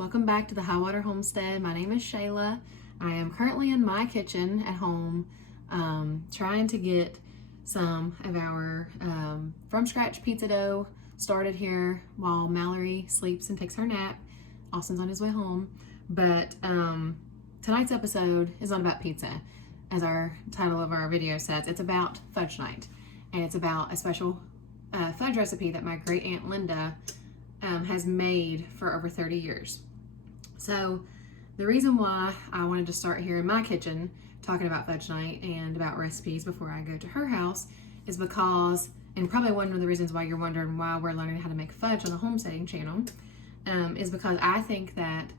welcome back to the Highwater Homestead. My name is Shayla. I am currently in my kitchen at home trying to get some of our from scratch pizza dough started here while Mallory sleeps and takes her nap. Austin's on his way home. But tonight's episode is not about pizza, as our title of our video says. It's about Fudge Night, and it's about a special fudge recipe that my great aunt Linda has made for over 30 years. So the reason why I wanted to start here in my kitchen talking about Fudge Night and about recipes before I go to her house is because, and probably one of the reasons why you're wondering why we're learning how to make fudge on the homesteading channel, is because I think that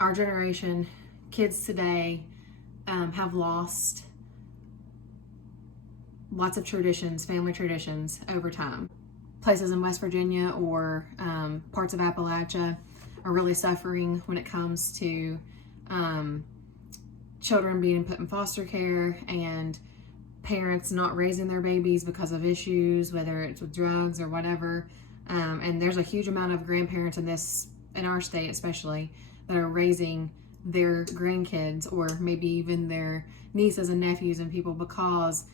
our generation, kids today, have lost lots of traditions, family traditions over time. Places in West Virginia or parts of Appalachia are really suffering when it comes to children being put in foster care and parents not raising their babies because of issues, whether it's with drugs or whatever. And there's a huge amount of grandparents in our state especially, that are raising their grandkids or maybe even their nieces and nephews and people because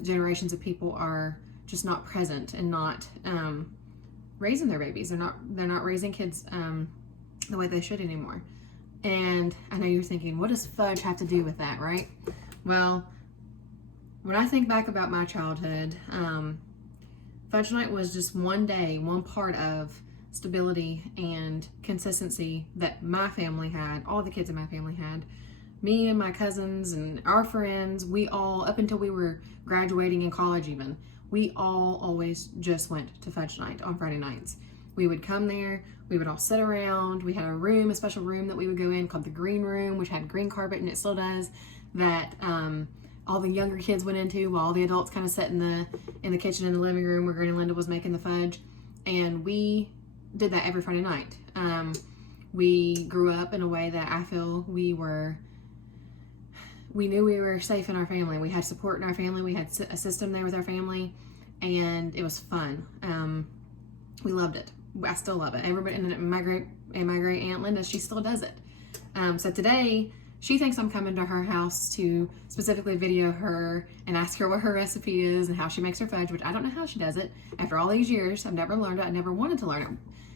generations of people are just not present and not raising their babies. They're not raising kids the way they should anymore. And I know you're thinking, what does fudge have to do with that, right? Well, when I think back about my childhood, Fudge Night was just one day, one part of stability and consistency that my family had, all the kids in my family had. Me and my cousins and our friends, we all, up until we were graduating in college even, we all always just went to Fudge Night on Friday nights. We would come there, we would all sit around, we had a special room that we would go in called the green room, which had green carpet, and it still does, that all the younger kids went into while all the adults kind of sat in the kitchen in the living room where Granny Linda was making the fudge. And we did that every Friday night. We grew up in a way that I feel we knew we were safe in our family. We had support in our family. We had a system there with our family, and it was fun. We loved it. I still love it. Everybody, and my great aunt Linda, she still does it. So today, she thinks I'm coming to her house to specifically video her and ask her what her recipe is and how she makes her fudge, which I don't know how she does it. After all these years, I've never learned it. I never wanted to learn it.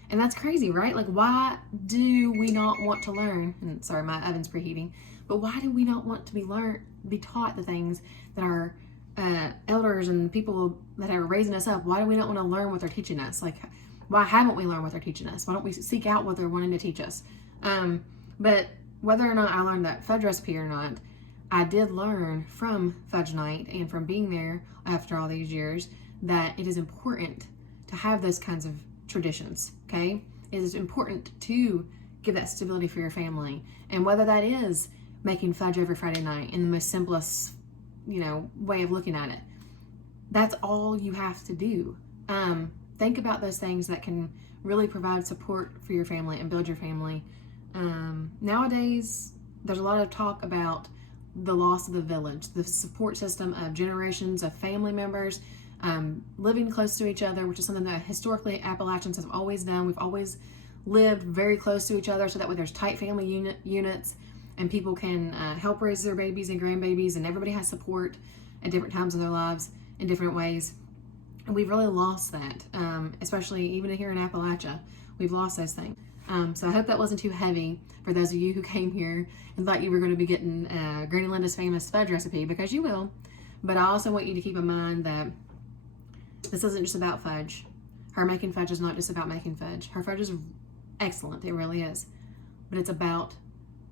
And that's crazy, right? Like, why do we not want to learn? And sorry, my oven's preheating. But why do we not want to be taught the things that our elders and people that are raising us up, why do we not want to learn what they're teaching us? Like, why haven't we learned what they're teaching us? Why don't we seek out what they're wanting to teach us? But whether or not I learned that fudge recipe or not, I did learn from Fudge Night and from being there after all these years that it is important to have those kinds of traditions, okay? It is important to give that stability for your family. And whether that is making fudge every Friday night in the most simplest, way of looking at it, that's all you have to do. Think about those things that can really provide support for your family and build your family. Nowadays, there's a lot of talk about the loss of the village, the support system of generations of family members living close to each other, which is something that historically Appalachians have always done. We've always lived very close to each other, so that way there's tight family units and people can help raise their babies and grandbabies, and everybody has support at different times in their lives in different ways. And we've really lost that, especially even here in Appalachia. We've lost those things. So I hope that wasn't too heavy for those of you who came here and thought you were going to be getting Granny Linda's famous fudge recipe, because you will. But I also want you to keep in mind that this isn't just about fudge. Her making fudge is not just about making fudge. Her fudge is excellent, it really is. But it's about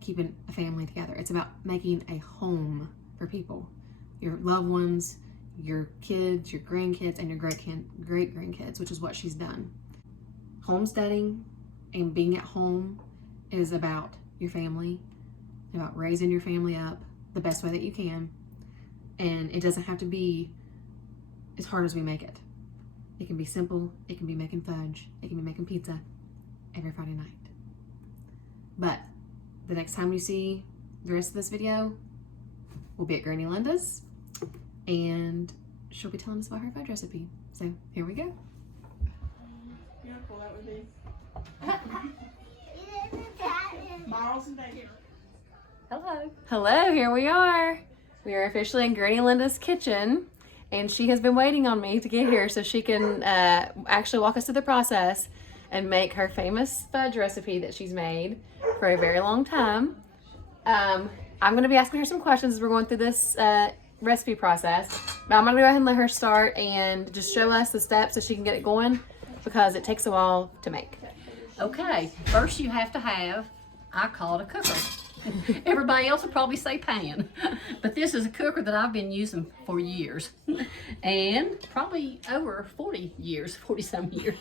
keeping a family together. It's about making a home for people. Your loved ones, your kids, your grandkids, and your great grandkids, which is what she's done. Homesteading and being at home is about your family, about raising your family up the best way that you can. And it doesn't have to be as hard as we make it. It can be simple. It can be making fudge. It can be making pizza every Friday night. But the next time you see the rest of this video, we'll be at Granny Linda's, and she'll be telling us about her fudge recipe. So here we go. You want to pull that with me? Hello. Hello, here we are. We are officially in Granny Linda's kitchen, and she has been waiting on me to get here so she can actually walk us through the process and make her famous fudge recipe that she's made for a very long time. I'm going to be asking her some questions as we're going through this recipe process, but I'm going to go ahead and let her start and just show us the steps so she can get it going, because it takes a while to make. Okay, first you have to have, I call it a cooker. Everybody else will probably say pan, but this is a cooker that I've been using for years, and probably over 40 some years,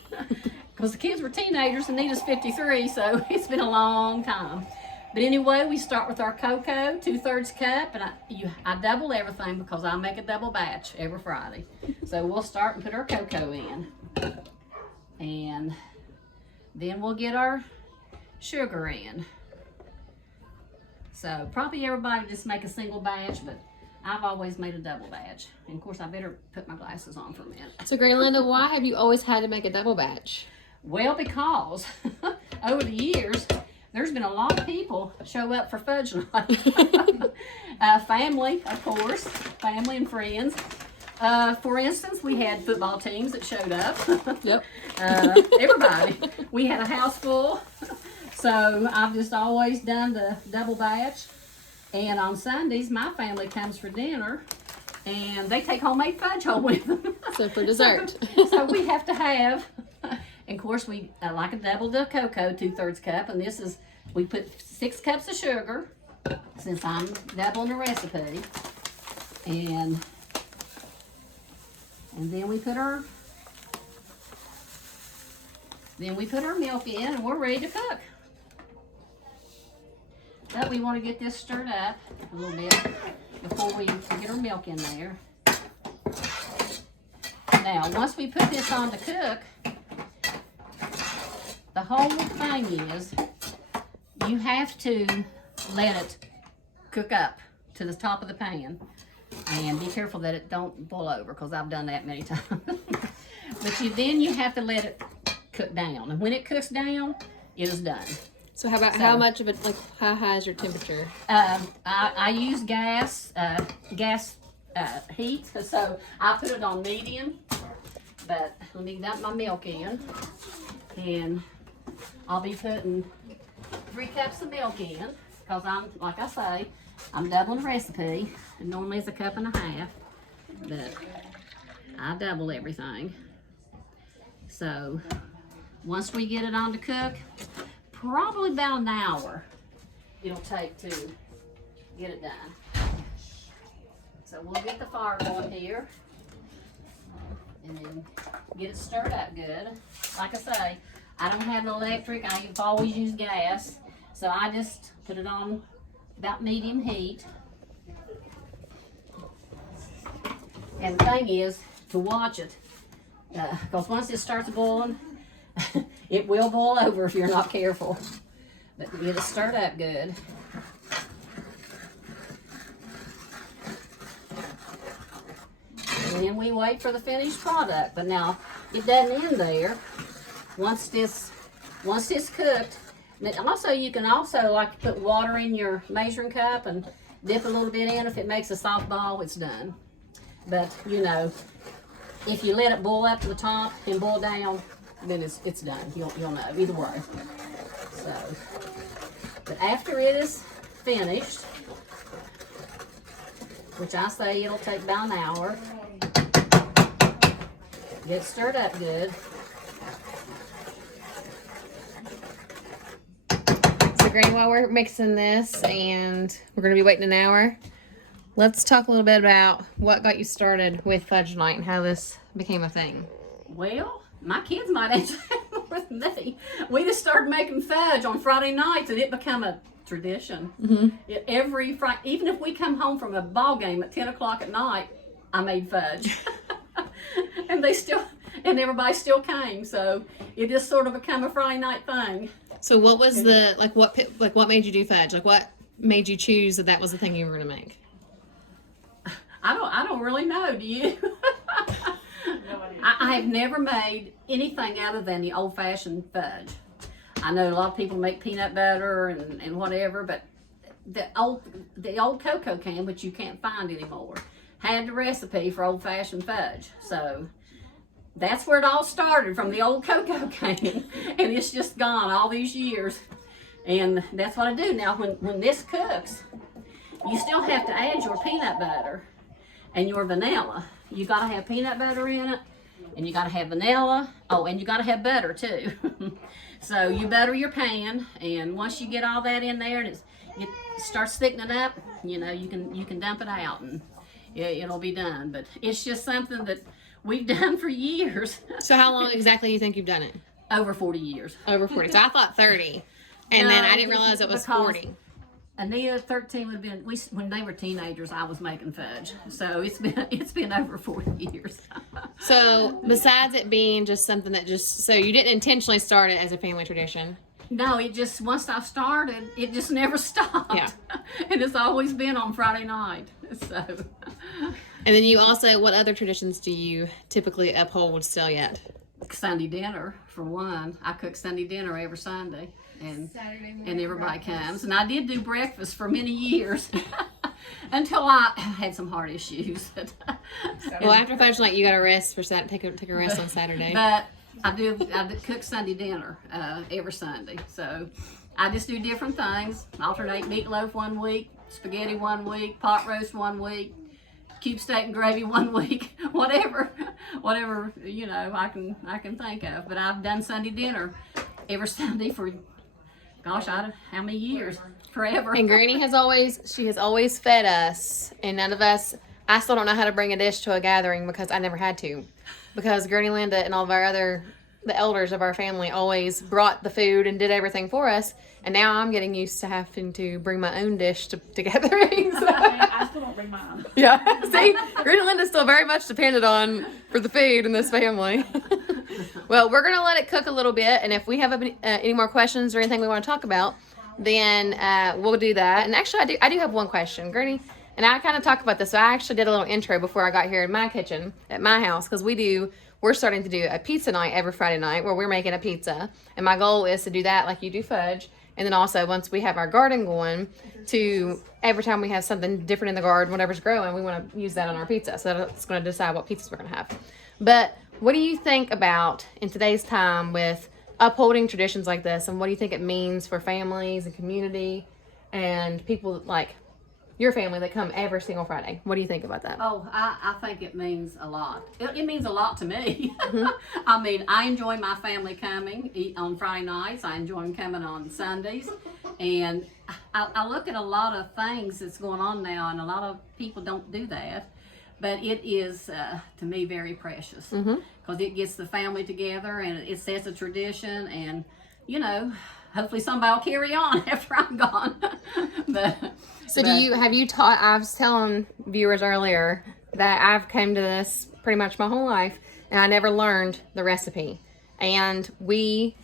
because the kids were teenagers and Nita's 53, so it's been a long time. But anyway, we start with our cocoa, 2/3 cup, and I double everything because I make a double batch every Friday. So we'll start and put our cocoa in, and then we'll get our sugar in. So probably everybody just make a single batch, but I've always made a double batch. And of course I better put my glasses on for a minute. So Granny Linda, why have you always had to make a double batch? Well, because over the years, there's been a lot of people show up for Fudge Night. Family, of course, family and friends. For instance, we had football teams that showed up. Yep. Everybody. We had a house full. So I've just always done the double batch. And on Sundays, my family comes for dinner, and they take homemade fudge home with them. So for dessert. So we have to have, and of course we like a double the cocoa, 2/3 cup, and this is, we put 6 cups of sugar, since I'm doubling the recipe. And then we put our milk in, and we're ready to cook. But we want to get this stirred up a little bit before we get our milk in there. Now, once we put this on to cook, the whole thing is you have to let it cook up to the top of the pan. And be careful that it don't boil over, because I've done that many times. But then you have to let it cook down. And when it cooks down, it is done. So how much of it, like how high is your temperature? I use gas heat, so I put it on medium. But let me dump my milk in, and I'll be putting 3 cups of milk in, because like I say, I'm doubling the recipe. And normally it's 1.5 cups, but I double everything. So once we get it on to cook, probably about an hour it'll take to get it done. So we'll get the fire going here, and then get it stirred up good. Like I say, I don't have an electric. I've always used gas, so I just put it on about medium heat. And the thing is to watch it, because once it starts boiling, it will boil over if you're not careful. But get it stirred up good. And then we wait for the finished product. But now it doesn't end there. Once this cooked, and also you can also like put water in your measuring cup and dip a little bit in. If it makes a soft ball, it's done. But you know, if you let it boil up to the top and boil down, then it's done. You'll know either way. So, but after it is finished, which I say it'll take about an hour, get it stirred up good. So Granny, while we're mixing this and we're going to be waiting an hour, let's talk a little bit about what got you started with Fudge Night and how this became a thing. Well, my kids might answer more than me. We just started making fudge on Friday nights, and it became a tradition. Mm-hmm. Every Friday, even if we come home from a ball game at 10 o'clock at night, I made fudge. and everybody still came, so it just sort of became a Friday night thing. So what was what made you do fudge? Like what made you choose that was the thing you were going to make? I don't really know. Do you? I have never made anything other than the old-fashioned fudge. I know a lot of people make peanut butter and whatever, but the old cocoa can, which you can't find anymore, had the recipe for old-fashioned fudge. So that's where it all started, from the old cocoa can, and it's just gone all these years. And that's what I do now. When this cooks, you still have to add your peanut butter and your vanilla. You gotta have peanut butter in it, and you gotta have vanilla. Oh, and you gotta have butter too. So you butter your pan, and once you get all that in there and it starts thickening up, you know, you can dump it out and it'll be done. But it's just something that we've done for years. So how long exactly do you think you've done it? Over 40 years. Over 40. So I thought 30. And then I didn't realize it was 40. Anita, 13 would have been, when they were teenagers, I was making fudge. So it's been over 40 years. So besides it being just something that so you didn't intentionally start it as a family tradition? No, it just, once I started, it just never stopped. Yeah. And it's always been on Friday night. So. And then you also, what other traditions do you typically uphold still yet? Sunday dinner, for one. I cook Sunday dinner every Sunday. And everybody comes. And I did do breakfast for many years until I had some heart issues. Well, after Fudge Night, you got to rest for take a rest on Saturday. But I do cook Sunday dinner every Sunday. So I just do different things. Alternate meatloaf one week, spaghetti one week, pot roast one week, cube steak and gravy one week, whatever you know I can think of. But I've done Sunday dinner every Sunday for, gosh, how many years? Forever. And Granny has always fed us, and none of us, I still don't know how to bring a dish to a gathering because I never had to. Because Granny Linda and all of the elders of our family always brought the food and did everything for us. And now I'm getting used to having to bring my own dish to gatherings. I still don't bring mine. Yeah. See, Granny Linda's still very much dependent on for the food in this family. Well, we're going to let it cook a little bit. And if we have any more questions or anything we want to talk about, then we'll do that. And actually, I do have one question, Granny. And I kind of talk about this. So I actually did a little intro before I got here in my kitchen at my house, because we're starting to do a pizza night every Friday night where we're making a pizza. And my goal is to do that like you do fudge. And then also, once we have our garden going, to every time we have something different in the garden, whatever's growing, we want to use that on our pizza. So that's going to decide what pizzas we're going to have. But what do you think about, in today's time, with upholding traditions like this? And what do you think it means for families and community and people like your family that come every single Friday? What do you think about that? Oh, I think it means a lot. It means a lot to me. Mm-hmm. I mean, I enjoy my family coming on Friday nights. I enjoy them coming on Sundays. And I look at a lot of things that's going on now, and a lot of people don't do that. But it is, to me, very precious. Because it gets the family together, and it sets a tradition. And, you know, hopefully somebody will carry on after I'm gone. Have you taught, I was telling viewers earlier that I've come to this pretty much my whole life, and I never learned the recipe. And we've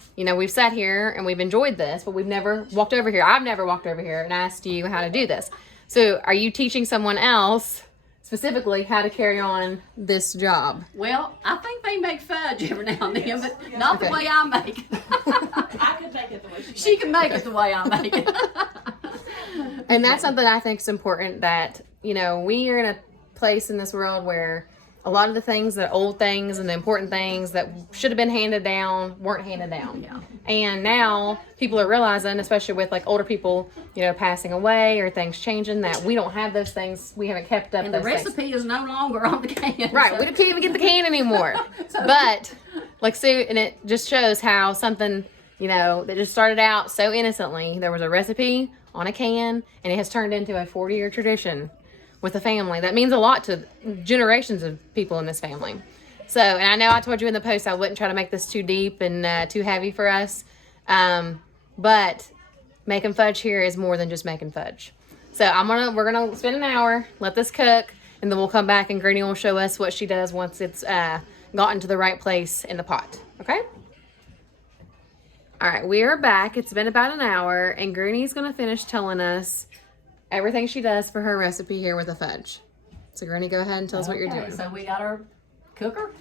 sat here and we've enjoyed this, but we've never walked over here. I've never walked over here and asked you how to do this. So are you teaching someone else specifically how to carry on this job? Well, I think they make fudge every now and then, but not the way I make it. I could make it the way she can make it the way I make it. And that's something I think is important, that, we are in a place in this world where a lot of the things, the old things and the important things that should have been handed down weren't handed down. Yeah. And now people are realizing, especially with like older people, passing away or things changing, that we don't have those things. We haven't kept up And those the recipe is no longer on the can. Right. So. We can't even get the can anymore. But and it just shows how something, that just started out so innocently. There was a recipe on a can, and it has turned into a 40-year tradition with the family. That means a lot to generations of people in this family. So, and I know I told you in the post I wouldn't try to make this too deep and too heavy for us. But making fudge here is more than just making fudge. So we're gonna spend an hour, let this cook, and then we'll come back and Granny will show us what she does once it's gotten to the right place in the pot. Okay? All right, we are back. It's been about an hour, and Granny's gonna finish telling us everything she does for her recipe here with the fudge. So Granny, go ahead and tell us what you're doing. So we got our cooker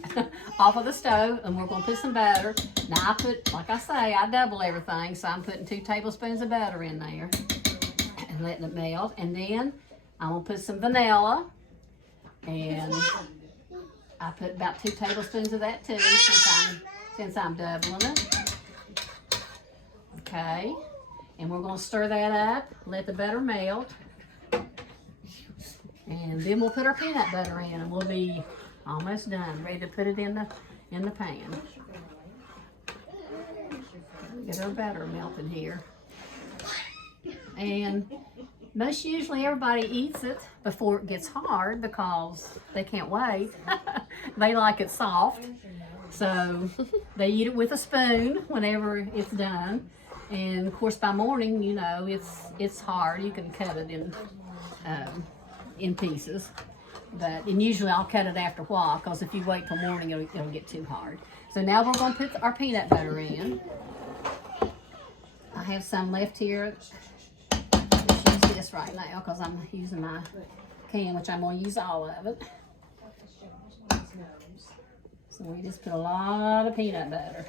off of the stove, and we're gonna put some butter. Now I put, like I say, I double everything, so I'm putting 2 tablespoons of butter in there and letting it melt. And then I'm gonna put some vanilla, and I put about 2 tablespoons of that too, since I'm doubling it. Okay, and we're gonna stir that up, let the butter melt. And then we'll put our peanut butter in, and we'll be almost done, ready to put it in the pan. Get our butter melted here. And most usually everybody eats it before it gets hard because they can't wait. They like it soft. So they eat it with a spoon whenever it's done. And of course by morning, you know, it's hard. You can cut it in pieces, and usually I'll cut it after a while, because if you wait till morning it'll get too hard. So now we're going to put our peanut butter in. I have some left here. Let's use this right now because I'm using my can, which I'm going to use all of it. So we just put a lot of peanut butter.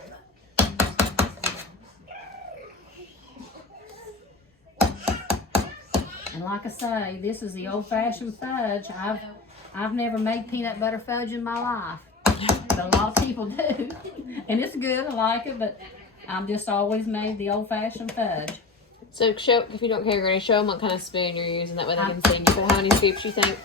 And like I say, this is the old-fashioned fudge. I've never made peanut butter fudge in my life, but a lot of people do, and it's good. I like it, but I've just always made the old-fashioned fudge. So show, if you don't care, Granny, show them what kind of spoon you're using. That way they can see. You put how many scoops you think?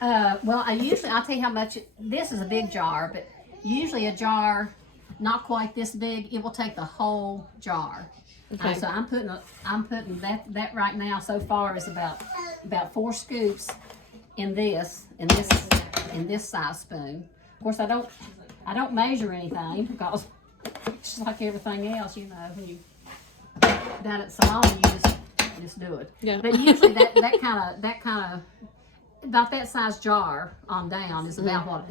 Well, I'll tell you how much. This is a big jar, but usually a jar not quite this big, it will take the whole jar. Okay. So I'm putting that right now so far is about 4 scoops in this size spoon. Of course I don't measure anything because it's just like everything else, you know, when you down at salon you just do it. Yeah. But usually that kind of about that size jar on down is about what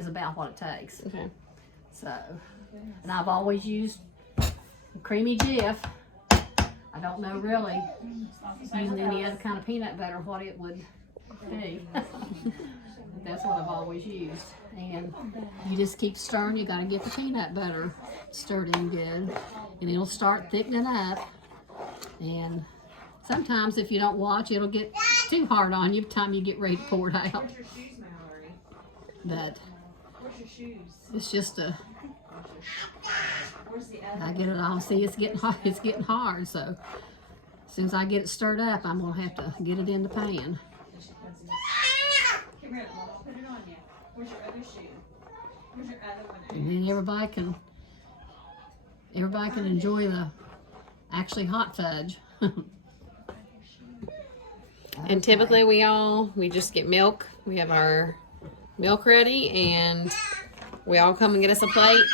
it takes. Okay. So, and I've always used creamy Jif. I don't know really using any other kind of peanut butter what it would be. But that's what I've always used. And you just keep stirring. You got to get the peanut butter stirred in good, and it'll start thickening up. And sometimes if you don't watch, it'll get too hard on you by the time you get ready to pour it out. But it's just I get it all. See, it's getting hard. It's getting hard. So as soon as I get it stirred up, I'm gonna have to get it in the pan. And then everybody can enjoy the actually hot fudge. And typically we just get milk. We have our milk ready, and we all come and get us a plate.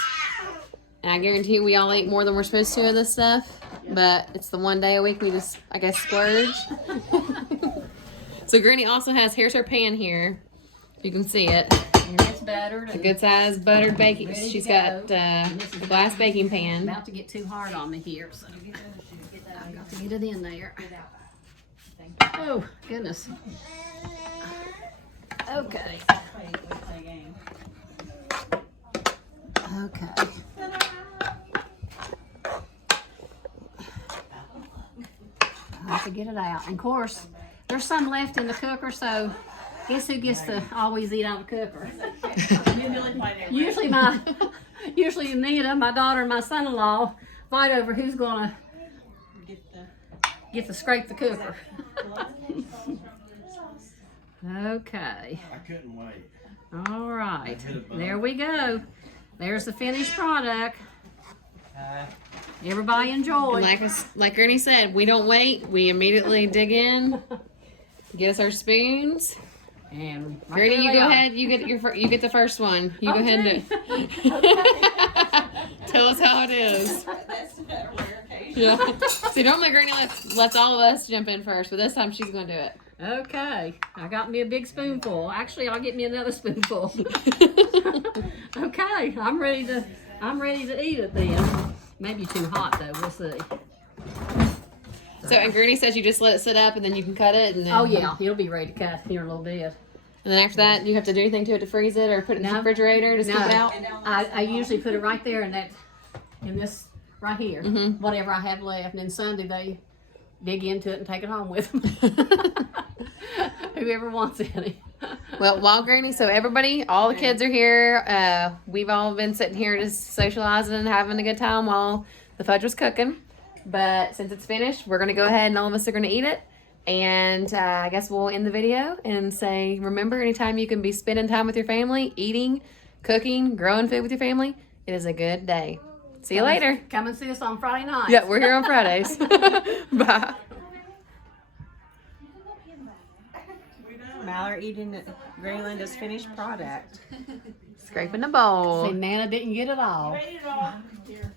And I guarantee you we all eat more than we're supposed to of this stuff. But it's the one day a week we just, I guess, splurge. So Granny also has, here's her pan here. You can see it. And it's buttered. It's a good size buttered baking. She's got a glass baking pan. About to get too hard on me here, so I've got to get it in there. Oh goodness. Okay. Okay. I have to get it out. And of course, there's some left in the cooker, so guess who gets to always eat out of the cooker? Usually Anita, my daughter, and my son-in-law fight over who's gonna get to scrape the cooker. Okay. I couldn't wait. All right. There we go. There's the finished product. Everybody enjoy. Like Granny said, we don't wait. We immediately dig in. Get us our spoons. And Granny, you go ahead. You get the first one. You go ahead and tell us how it is. Yeah. See, normally Granny lets all of us jump in first, but this time she's gonna do it. Okay, I got me a big spoonful. Actually, I'll get me another spoonful. Okay, I'm ready to eat it then. Maybe too hot though. We'll see. So, and Granny says you just let it sit up and then you can cut it. And then, Oh yeah, it'll be ready to cut here in a little bit. And then after that, you have to do anything to it to freeze it or put it in the No. refrigerator? Just keep it out? I usually put it right there in this right here, Mhm. whatever I have left. And then Sunday they dig into it and take it home with them. Whoever wants any. Well, Wild Granny, so everybody, all the kids are here. We've all been sitting here just socializing and having a good time while the fudge was cooking. But since it's finished, we're going to go ahead and all of us are going to eat it. And I guess we'll end the video and say, remember, anytime you can be spending time with your family, eating, cooking, growing food with your family, it is a good day. See you later. Come and see us on Friday night. Yeah, we're here on Fridays. Bye. Mallory eating Granny Linda's finished product. Scraping the bowl. See, Nana didn't get it all. Ate it all. Here.